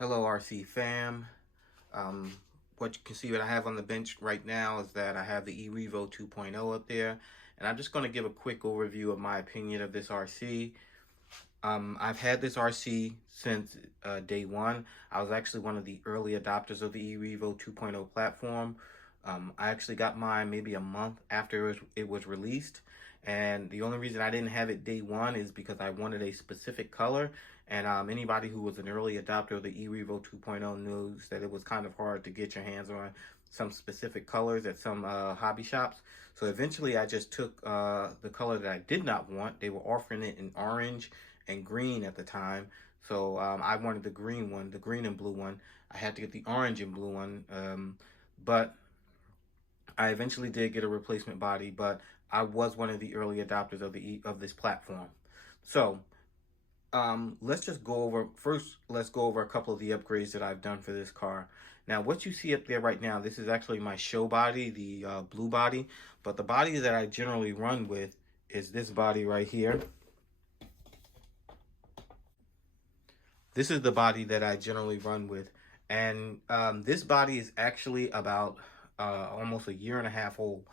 Hello, RC fam. Um, what you can see what I have on the bench right now is that I have the E-Revo 2.0 up there, and I'm just going to give a quick overview of my opinion of this RC. I've had this RC since day one. I was actually one of the early adopters of the E-Revo 2.0 platform. I actually got mine maybe a month after it was released. And the only reason I didn't have it day one is because I wanted a specific color. And anybody who was an early adopter of the E-Revo 2.0 knows that it was kind of hard to get your hands on some specific colors at some hobby shops. So eventually I just took the color that I did not want. They were offering it in orange and green at the time. So I wanted the green one, the green and blue one. I had to get the orange and blue one. But I eventually did get a replacement body, but I was one of the early adopters of this platform. So let's just go over first. Let's go over a couple of the upgrades that I've done for this car. Now, what you see up there right now, this is actually my show body, the blue body. But the body that I generally run with is this body right here. This is the body that I generally run with. And this body is actually about almost a year and a half old.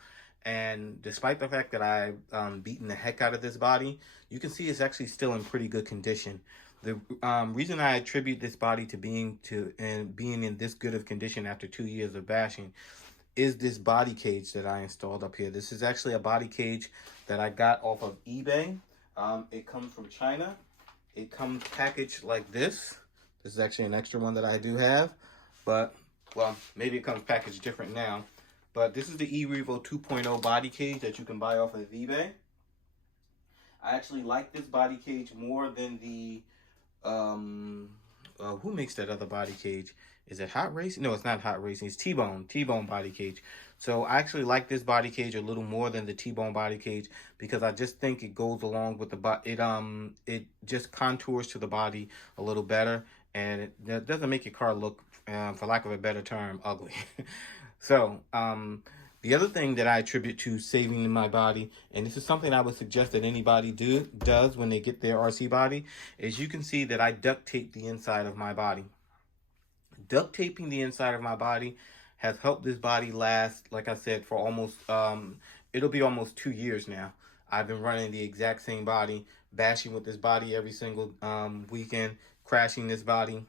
And despite the fact that I've beaten the heck out of this body, you can see it's actually still in pretty good condition. The reason I attribute this body to being in this good of condition after 2 years of bashing is this body cage that I installed up here. This is actually a body cage that I got off of eBay. It comes from China. It comes packaged like this. This is actually an extra one that I do have, but, well, maybe it comes packaged different now. But this is the E-Revo 2.0 body cage that you can buy off of eBay. I actually like this body cage more than the, who makes that other body cage? Is it Hot Racing? No, it's not Hot Racing. It's T-Bone body cage. So I actually like this body cage a little more than the T-Bone body cage because I just think it goes along with the body. It just contours to the body a little better, and it doesn't make your car look, for lack of a better term, ugly. So the other thing that I attribute to saving my body, and this is something I would suggest that anybody does when they get their RC body, is you can see that I duct tape the inside of my body. Duct taping the inside of my body has helped this body last, like I said, for almost, it'll be almost 2 years now. I've been running the exact same body, bashing with this body every single weekend, crashing this body,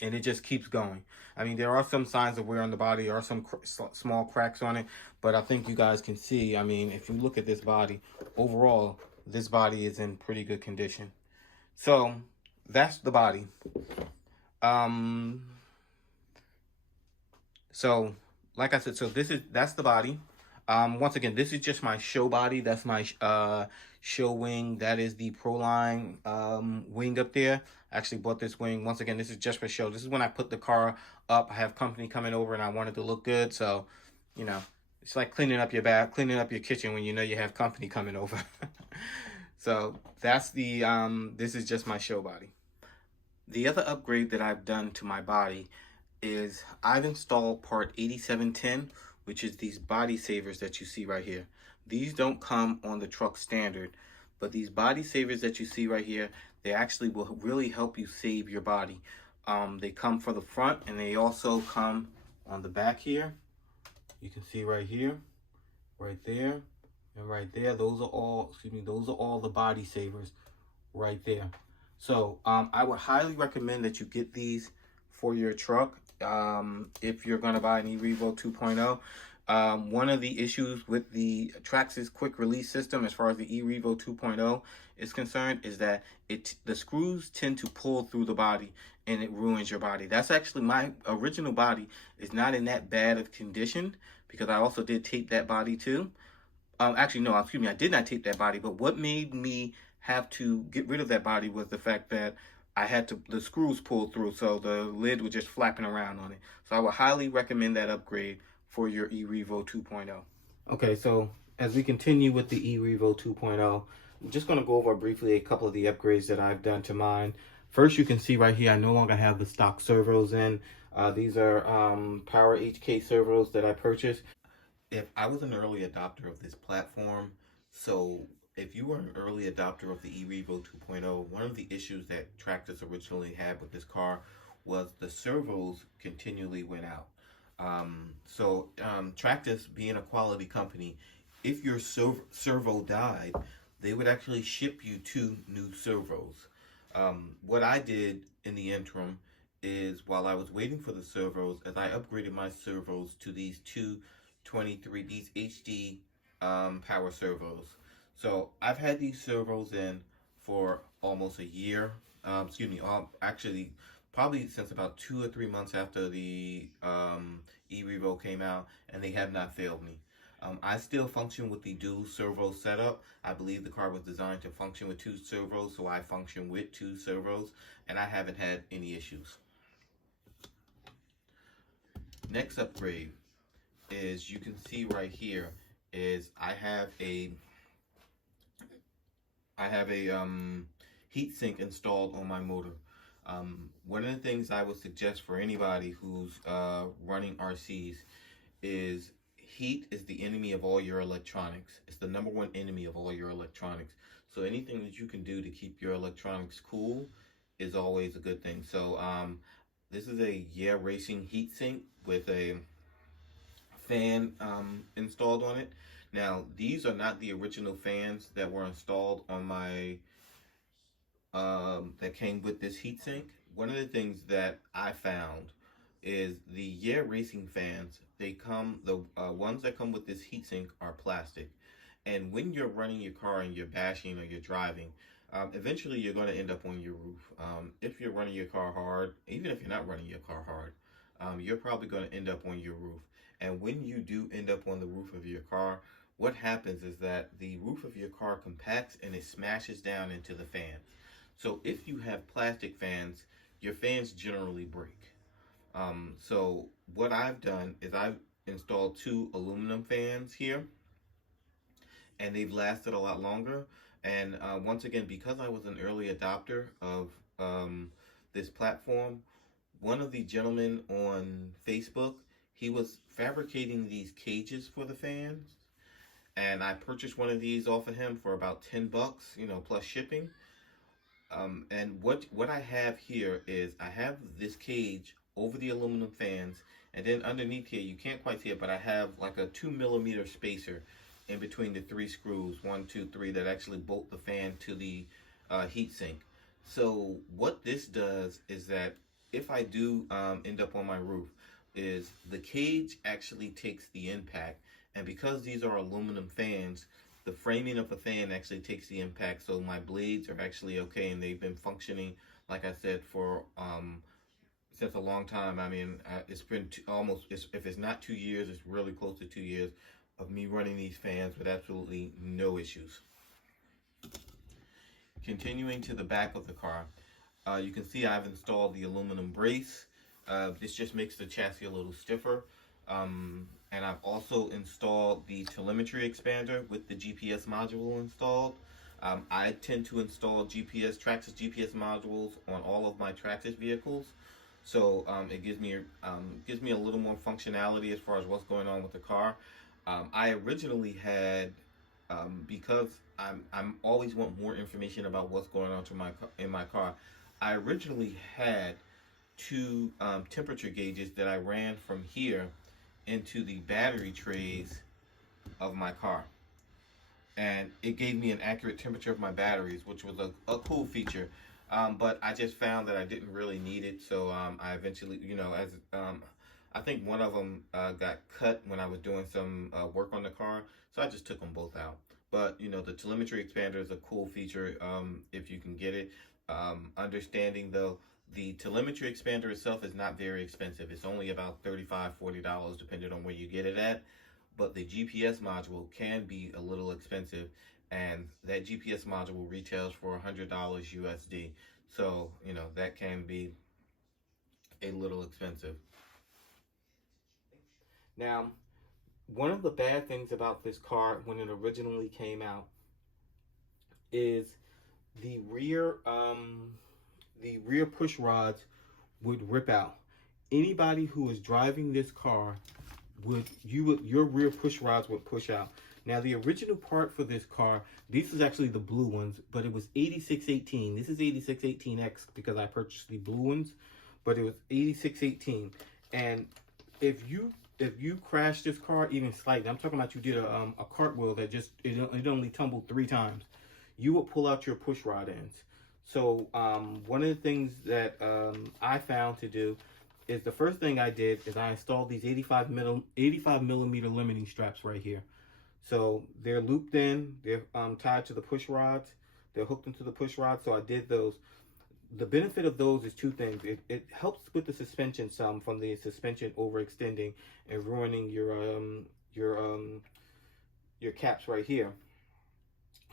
and it just keeps going. I mean, there are some signs of wear on the body, there are some small cracks on it, but I think you guys can see, I mean, if you look at this body, overall, this body is in pretty good condition. So, that's the body. Um, so, like I said, so that's the body. Once again, this is just my show body. That's my show wing. That is the Proline wing up there. I actually bought this wing. Once again, this is just for show. This is when I put the car up. I have company coming over and I want it to look good. So, you know, it's like cleaning up your bath, cleaning up your kitchen when you know you have company coming over. So that's the, this is just my show body. The other upgrade that I've done to my body is I've installed part 8710, which is these body savers that you see right here. These don't come on the truck standard, but these body savers that you see right here, they actually will really help you save your body. They come for the front and they also come on the back here. You can see right here, right there, and right there. Those are all, those are all the body savers right there. So I would highly recommend that you get these for your truck if you're going to buy an E-Revo 2.0. One of the issues with the Traxxas quick release system as far as the E-Revo 2.0 is concerned is that the screws tend to pull through the body and it ruins your body. That's actually my original body is not in that bad of condition because I also did tape that body too. Actually, no, excuse me, I did not tape that body, but what made me have to get rid of that body was the fact that I had the screws pulled through, so the lid was just flapping around on it. So I would highly recommend that upgrade for your E-Revo 2.0. Okay, so as we continue with the E-Revo 2.0, I'm just going to go over briefly a couple of the upgrades that I've done to mine. First, you can see right here, I no longer have the stock servos in. These are Power HK servos that I purchased. If I was an early adopter of this platform, so if you were an early adopter of the E-Revo 2.0, one of the issues that Traxxas originally had with this car was the servos continually went out. Tractus, being a quality company, if your servo died, they would actually ship you 2 new servos. What I did in the interim is, while I was waiting for the servos, as I upgraded my servos to these 223, these HD power servos. So I've had these servos in for almost a year. Actually, probably since about 2 or 3 months after the E-Revo came out, and they have not failed me. I still function with the dual servo setup. I believe the car was designed to function with 2 servos, so I function with 2 servos, and I haven't had any issues. Next upgrade is, you can see right here, is I have a heat sink installed on my motor. One of the things I would suggest for anybody who's running RCs is, heat is the enemy of all your electronics. It's the #1 enemy of all your electronics. So anything that you can do to keep your electronics cool is always a good thing. So this is a Racing heat sink with a fan installed on it. Now, these are not the original fans that were installed on my that came with this heatsink. One of the things that I found is the Racing fans, the ones that come with this heatsink are plastic. And when you're running your car and you're bashing or you're driving, eventually you're going to end up on your roof. If you're running your car hard, even if you're not running your car hard, you're probably going to end up on your roof. And when you do end up on the roof of your car, what happens is that the roof of your car compacts and it smashes down into the fan. So if you have plastic fans, your fans generally break. So what I've done is I've installed 2 aluminum fans here, and they've lasted a lot longer. And once again, because I was an early adopter of this platform, one of the gentlemen on Facebook, he was fabricating these cages for the fans, and I purchased one of these off of him for about $10, plus shipping. And what I have here is, I have this cage over the aluminum fans, and then underneath here, you can't quite see it, but I have like a 2mm spacer in between the 3 screws, 1, 2, 3, that actually bolt the fan to the heat sink. So what this does is that if I do end up on my roof, is the cage actually takes the impact, and because these are aluminum fans, the framing of the fan actually takes the impact, so my blades are actually okay, and they've been functioning, like I said, for since a long time. I mean, it's been if it's not 2 years, it's really close to 2 years of me running these fans with absolutely no issues. Continuing to the back of the car, you can see I've installed the aluminum brace. This just makes the chassis a little stiffer. And I've also installed the telemetry expander with the GPS module installed. I tend to install Traxxas GPS modules on all of my Traxxas vehicles, so it gives me a little more functionality as far as what's going on with the car. I originally had, because I'm always want more information about what's going on in my car. I originally had 2 temperature gauges that I ran from here into the battery trays of my car, and it gave me an accurate temperature of my batteries, which was a cool feature. But I just found that I didn't really need it, so I eventually, I think one of them got cut when I was doing some work on the car, so I just took them both out. But the telemetry expander is a cool feature if you can get it. Understanding though, the telemetry expander itself is not very expensive. It's only about $35, $40 depending on where you get it at. But the GPS module can be a little expensive, and that GPS module retails for $100 USD. So, that can be a little expensive. Now, one of the bad things about this car when it originally came out is the rear push rods would rip out. Anybody who is driving this car your rear push rods would push out. Now, the original part for this car, this is actually the blue ones, but it was 8618. This is 8618X because I purchased the blue ones, but it was 8618. And if you crash this car even slightly, I'm talking about you did a cartwheel that just it only tumbled 3 times, you would pull out your push rod ends. So one of the things that I found to do is, the first thing I did is I installed these 85 millimeter limiting straps right here. So they're looped in, they're tied to the push rods, they're hooked into the push rods. So I did those. The benefit of those is 2 things. It helps with the suspension some, from the suspension overextending and ruining your caps right here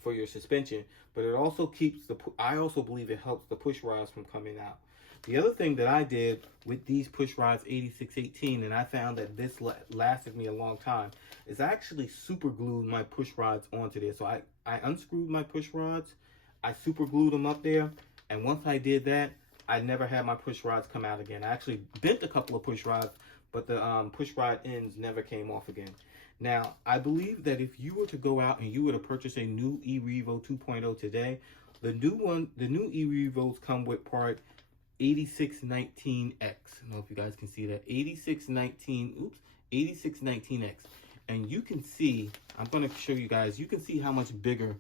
for your suspension. But it also keeps I also believe it helps the push rods from coming out. The other thing that I did with these push rods 8618, and I found that this lasted me a long time, is I actually super glued my push rods onto there. So I unscrewed my push rods, I super glued them up there, and once I did that, I never had my push rods come out again. I actually bent a couple of push rods, but the push rod ends never came off again. Now, I believe that if you were to go out and you were to purchase a new E-Revo 2.0 today, the new E-Revos come with part 8619X. I don't know if you guys can see that. 8619X. And you can see, I'm going to show you guys, you can see how much bigger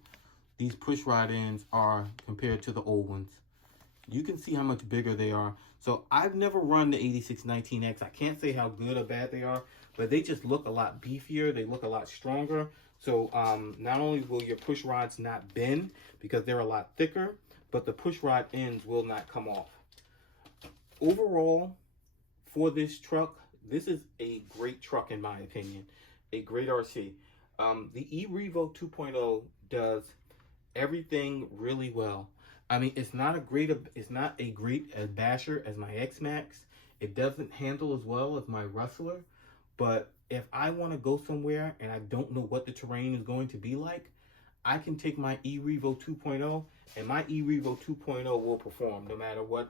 these push rod ends are compared to the old ones. You can see how much bigger they are. So I've never run the 8619X. I can't say how good or bad they are, but they just look a lot beefier. They look a lot stronger. So not only will your push rods not bend because they're a lot thicker, but the push rod ends will not come off. Overall, for this truck, this is a great truck in my opinion. A great RC. The E-Revo 2.0 does everything really well. I mean, it's not a great basher as my X-Max. It doesn't handle as well as my Rustler. But if I want to go somewhere and I don't know what the terrain is going to be like, I can take my E-Revo 2.0, and my E-Revo 2.0 will perform no matter what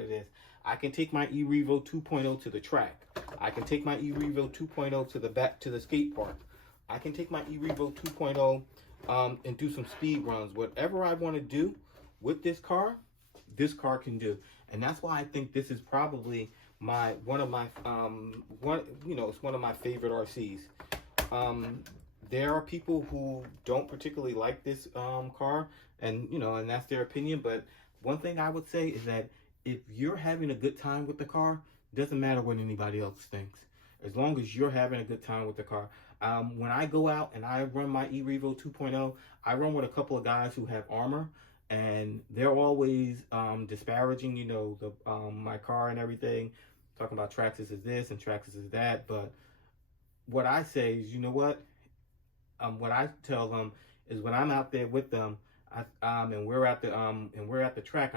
it is. I can take my E-Revo 2.0 to the track. I can take my E-Revo 2.0 to the skate park. I can take my E-Revo 2.0 and do some speed runs. Whatever I want to do with this car can do. And that's why I think this is probably one of my favorite RCs. There are people who don't particularly like this car, and that's their opinion. But one thing I would say is that if you're having a good time with the car, it doesn't matter what anybody else thinks. As long as you're having a good time with the car. When I go out and I run my E-Revo 2.0, I run with a couple of guys who have armor, and they're always disparaging, my car and everything, talking about Traxxas is this and Traxxas is that. But what I say is, you know what? What I tell them is, when I'm out there with them, and we're at the track,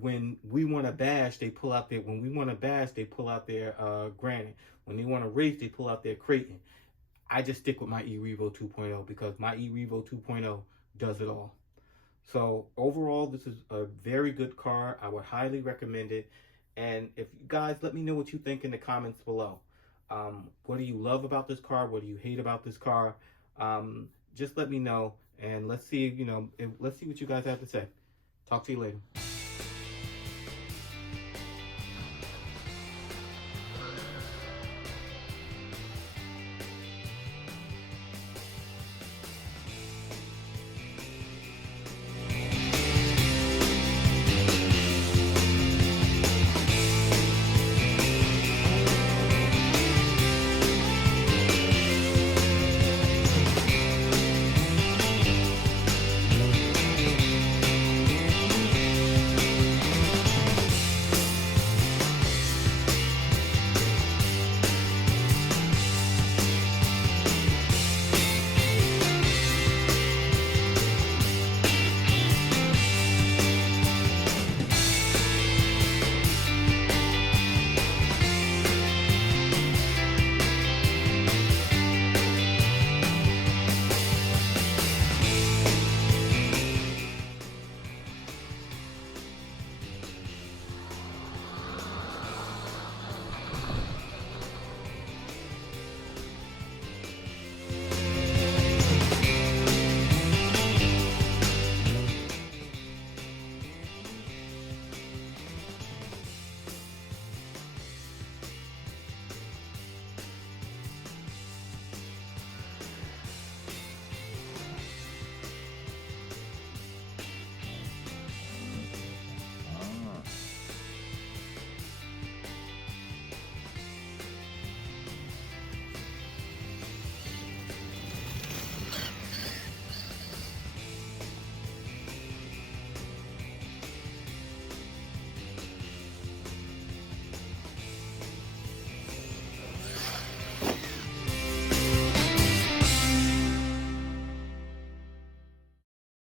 when we want to bash, they pull out their. When we want to bash, they pull out their Granite. When they want to race, they pull out their Creighton. I just stick with my E-Revo 2.0 because my E-Revo 2.0 does it all. So overall, this is a very good car. I would highly recommend it. And if you guys, let me know what you think in the comments below. What do you love about this car? What do you hate about this car? Just let me know, and let's see what you guys have to say. Talk to you later.